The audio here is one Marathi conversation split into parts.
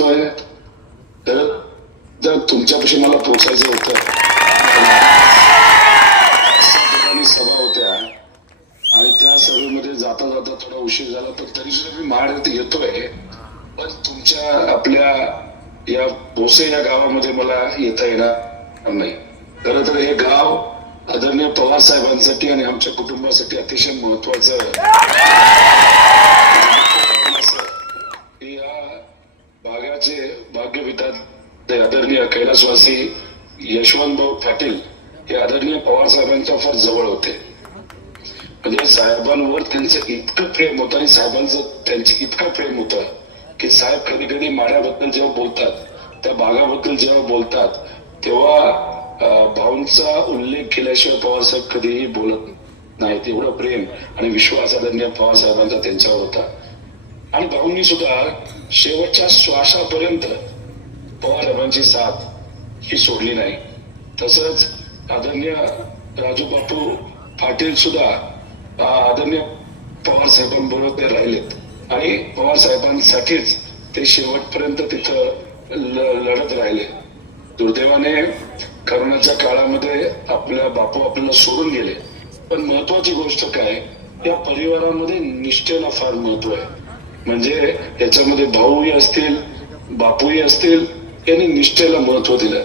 बोलतोय तर जर तुमच्यापाशी मला पोचायचं होतं ठिकाणी सभा होत्या आणि त्या सभेमध्ये जाता जाता थोडा उशीर झाला पण तरी सुद्धा मी महाड येतोय पण तुमच्या आपल्या या भोसे या गावामध्ये मला येता येणार नाही. खरं तर हे गाव आदरणीय पवार साहेबांसाठी आणि आमच्या कुटुंबासाठी अतिशय महत्वाचं भागाचे भाग्यविधाते आदरणीय कैलासवासी यशवंतभाऊ पाटील हे आदरणीय पवार साहेबांच्या फार जवळ होते. म्हणजे साहेबांवर त्यांचं इतकं प्रेम होतं आणि साहेबांचं त्यांचं इतकं प्रेम होतं की साहेब कधी कधी माड्याबद्दल जेव्हा बोलतात त्या भागाबद्दल जेव्हा बोलतात तेव्हा भाऊंचा उल्लेख केल्याशिवाय पवार साहेब कधीही बोलत नाहीत. एवढं प्रेम आणि विश्वास आदरणीय पवार साहेबांचा त्यांच्यावर होता. आणि भाऊंनी सुद्धा शेवटच्या श्वासापर्यंत पवार साथ ही सोडली नाही. तसंच आदरणीय राजू बापू पाटील सुद्धा आदरणीय पवार साहेबांबरोबर ते राहिलेत. आणि पवार साहेबांसाठीच ते शेवटपर्यंत तिथं ल- लढत राहिले. दुर्दैवाने करोनाच्या काळामध्ये आपल्या बापू आपल्याला सोडून गेले. पण महत्वाची गोष्ट काय? या परिवारामध्ये निष्ठेला फार महत्त्व आहे. म्हणजे याच्यामध्ये भाऊही असतील बापूही असतील यांनी निष्ठेला महत्त्व दिलंय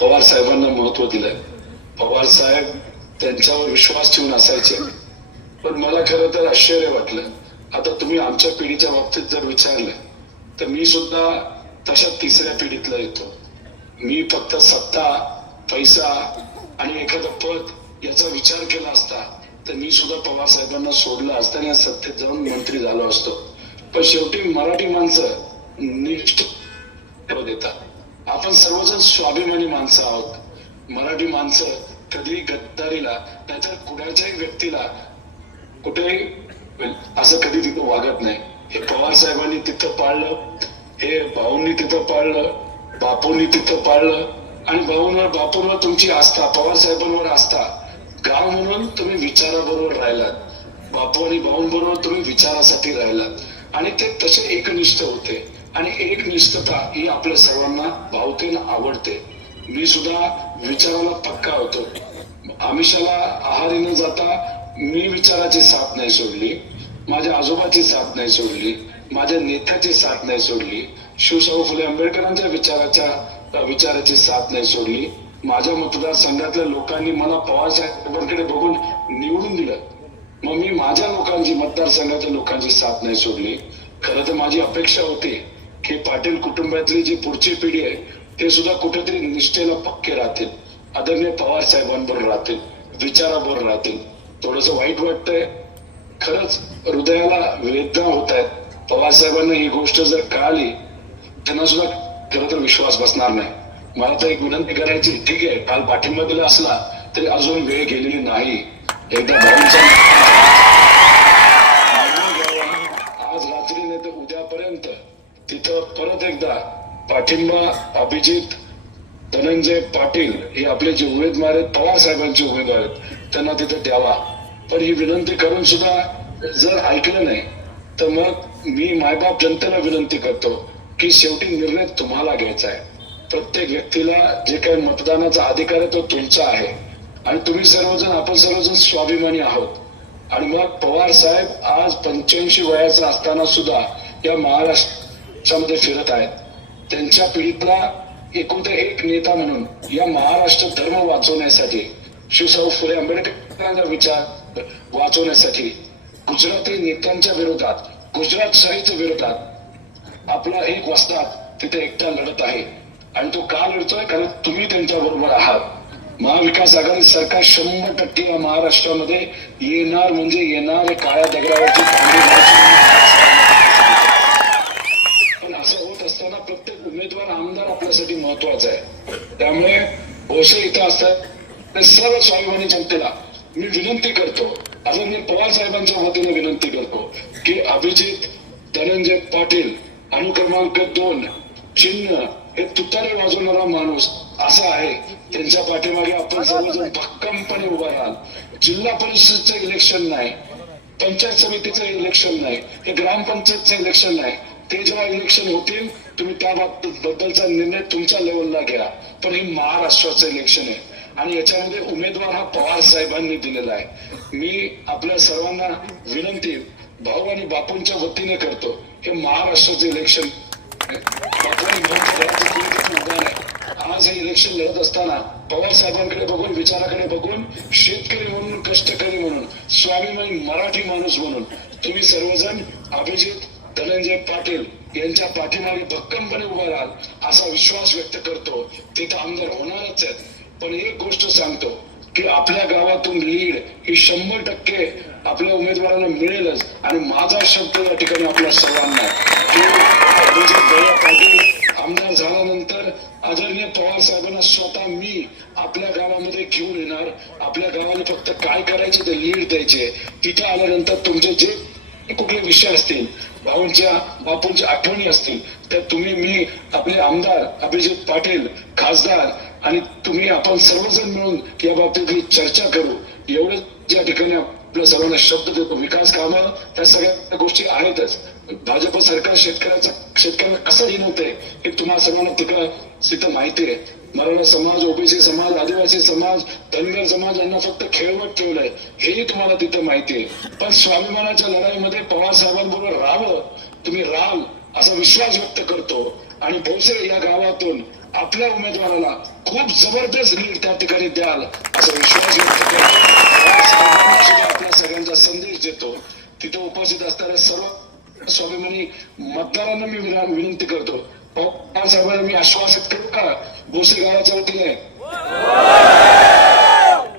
पवार साहेबांना महत्त्व दिलंय पवार साहेब त्यांच्यावर विश्वास ठेवून असायचे. पण मला खरं तर आश्चर्य वाटलं. आता तुम्ही आमच्या पिढीच्या बाबतीत जर विचारलं तर मी सुद्धा तशा तिसऱ्या पिढीतला येतो. मी फक्त सत्ता पैसा आणि एखादं पद याचा विचार केला असता तर मी सुद्धा पवार साहेबांना सोडलं असताना या सत्तेत जाऊन मंत्री झालो असतो. पण शेवटी मराठी माणसं निष्ठ देतात. आपण सर्वजण स्वाभिमानी माणसं आहोत. मराठी माणसं कधी गद्दारीला नाहीतर कुणाच्याही व्यक्तीला कुठेही असं कधी तिथं वागत नाही. हे पवार साहेबांनी तिथं पाळलं हे भाऊंनी तिथं पाळलं बापूंनी तिथं पाळलं आणि भाऊंवर बापूंवर तुमची आस्था पवार साहेबांवर आस्था. गाव म्हणून तुम्ही विचाराबरोबर राहिलात. बापू आणि भाऊंबरोबर तुम्ही विचारासाठी राहिलात. आणि ते तसे एकनिष्ठ होते. आणि एकनिष्ठता ही आपल्या सर्वांना भावतेनं आवडते. मी सुद्धा विचाराला पक्का होतो. आमिषाला आहारी न जाता मी विचाराची साथ नाही सोडली. माझ्या आजोबाची साथ नाही सोडली. माझ्या नेत्याची साथ नाही सोडली. शिवशाहू फुले आंबेडकरांच्या विचाराच्या विचाराची साथ नाही सोडली. माझ्या मतदारसंघातल्या लोकांनी मला पवार साहेबांकडे बघून निवडून दिलं. मग मी माझ्या लोकांची मतदारसंघाच्या लोकांची साथ नाही सोडली. खरं तर माझी अपेक्षा होती की पाटील कुटुंबातली जी पुढची पिढी आहे ते सुद्धा कुठेतरी निष्ठेला पक्के राहतील. आदरणीय पवार साहेबांबरोबर राहतील विचाराबरोबर राहतील. थोडस वाईट वाटतंय. खरंच हृदयाला वेदना होत आहेत. पवार साहेबांना ही गोष्ट जर कळाली त्यांना सुद्धा खरं तर विश्वास बसणार नाही. मला तर एक विनंती करायची ठीक आहे काल पाठिंबा दिला असला तरी अजून वेळ गेलेली नाही. एकदा तिथं एकदा पाठिंबा अभिजित धनंजय पाटील हे आपले जे उमेदवार आहेत पवार साहेबांचे उमेदवार आहेत त्यांना तिथे द्यावा. पण ही विनंती करून सुद्धा जर ऐकलं नाही तर मग मी मायबाप जनतेला विनंती करतो की शेवटी निर्णय तुम्हाला घ्यायचा आहे. प्रत्येक व्यक्तीला जे काही मतदानाचा अधिकार आहे तो तुमचा आहे. आणि तुम्ही सर्वजण आपण सर्वजण स्वाभिमानी आहोत. आणि मग पवार साहेब आज पंच्याऐंशी वयाचा असताना सुद्धा या महाराष्ट्र महाराष्ट्रामध्ये फिरत आहेत. त्यांच्या पिढीतला एकुलता एक नेता म्हणून या महाराष्ट्र धर्म वाचवण्यासाठी शिवशाहू फुले आंबेडकरांचा विचार वाचवण्यासाठी गुजराती नेत्यांच्या विरोधात गुजरात शाहीच्या विरोधात आपला एक वस्ताद तिथे एकटा लढत आहे. आणि तो का लढतोय? कारण तुम्ही त्यांच्या बरोबर आहात. महाविकास आघाडी सरकार शंभर टक्के या महाराष्ट्रामध्ये येणार म्हणजे येणार काळ्या दगडावरची पांढरी माती. पण असं होत असताना प्रत्येक उमेदवार आमदार आपल्यासाठी महत्वाचं आहे. त्यामुळे भोसे इथं असतात ते सर्व स्वाभिमानी जनतेला मी विनंती करतो अजून मी पवार साहेबांच्या वतीने विनंती करतो की अभिजित धनंजय पाटील अनुक्रमांक दोन चिन्ह हे तुतारे वाजवणारा माणूस असा आहे. त्यांच्या पाठीमागे आपण सर्वजण भक्कमपणे उभा राहाल. जिल्हा परिषदचं इलेक्शन नाही पंचायत समितीचं इलेक्शन नाही हे ग्रामपंचायतचं इलेक्शन नाही. ते जेव्हा इलेक्शन होतील तुम्ही त्या बाबतीत बद्दलचा निर्णय तुमच्या लेवलला घ्या. पण हे महाराष्ट्राचं इलेक्शन आहे. आणि याच्यामध्ये उमेदवार हा पवार साहेबांनी दिलेला आहे. मी आपल्या सर्वांना विनंती भाऊ आणि बापूंच्या वतीने करतो हे महाराष्ट्राचं इलेक्शन आज हे इलेक्शन लढत असताना पवार साहेबांकडे बघून विचाराकडे बघून शेतकरी म्हणून कष्टकरी म्हणून स्वाभिमानी मराठी माणूस म्हणून तुम्ही सर्वजण अभिजित धनंजय पाटील यांच्या पाठीमागे भक्कमपणे उभा राहाल असा विश्वास व्यक्त करतो. तिथं आमदार होणारच आहेत. पण एक गोष्ट सांगतो की आपल्या गावातून लीड ही शंभर टक्के आपल्या उमेदवाराला मिळेलच. आणि माझा शब्द या ठिकाणी आपल्या सर्वांना की पाटील आमदार झाल्यानंतर आदरणीय पवार साहेबांना स्वतः मी आपल्या गावामध्ये घेऊन येणार. आपल्या गावाला फक्त काय करायचे ते लीड द्यायचे. तिथे आल्यानंतर तुमचे जे कुठले विषय असतील? भाऊंच्या बापूंच्या आठवणी असतील. तर तुम्ही मी आपले आमदार अभिजित पाटील खासदार आणि तुम्ही आपण सर्वजण मिळून या बाबतीतली चर्चा करू. एवढं ज्या ठिकाणी आपल्या सर्वांना शब्द देतो विकास कामं त्या सगळ्या गोष्टी आहेतच. भाजप सरकार शेतकऱ्याचं शेतकऱ्यांना कसं आहे हे तुम्हाला सर्वांना तिकडं तिथं माहिती आहे. मराठा समाज ओबीसी समाज आदिवासी समाज धनगर समाज यांना फक्त खेळवत ठेवलंय. हेही तुम्हाला तिथं माहिती आहे. पण स्वाभिमानाच्या लढाईमध्ये पवार साहेबांबरोबर राहावं तुम्ही राहाल असा विश्वास व्यक्त करतो. आणि भोसे या गावातून आपल्या उमेदवाराला खूप जबरदस्त लीड त्या ठिकाणी द्याल असा विश्वास व्यक्त करतो. आपल्या सगळ्यांचा संदेश देतो. तिथे उपस्थित असणाऱ्या सर्व स्वाभिमानी मतदारांना मी विनंती करतो. पवार मी आश्वासित करू का? भोसे गावाच्या वतीने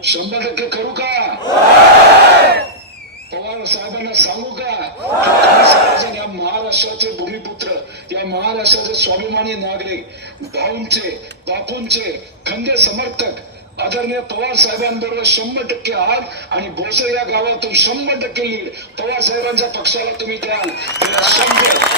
शंभर टक्के करू का? पवार साहेबांना सांगू का? या महाराष्ट्राचे भूमिपुत्र या महाराष्ट्राचे स्वाभिमानी नागरिक भाऊंचे बापूंचे खंदे समर्थक आदरणीय पवार साहेबांबरोबर शंभर टक्के आहात आणि भोसे या गावातून शंभर टक्के लीड पवार साहेबांच्या पक्षाला तुम्ही द्याल. शंभर.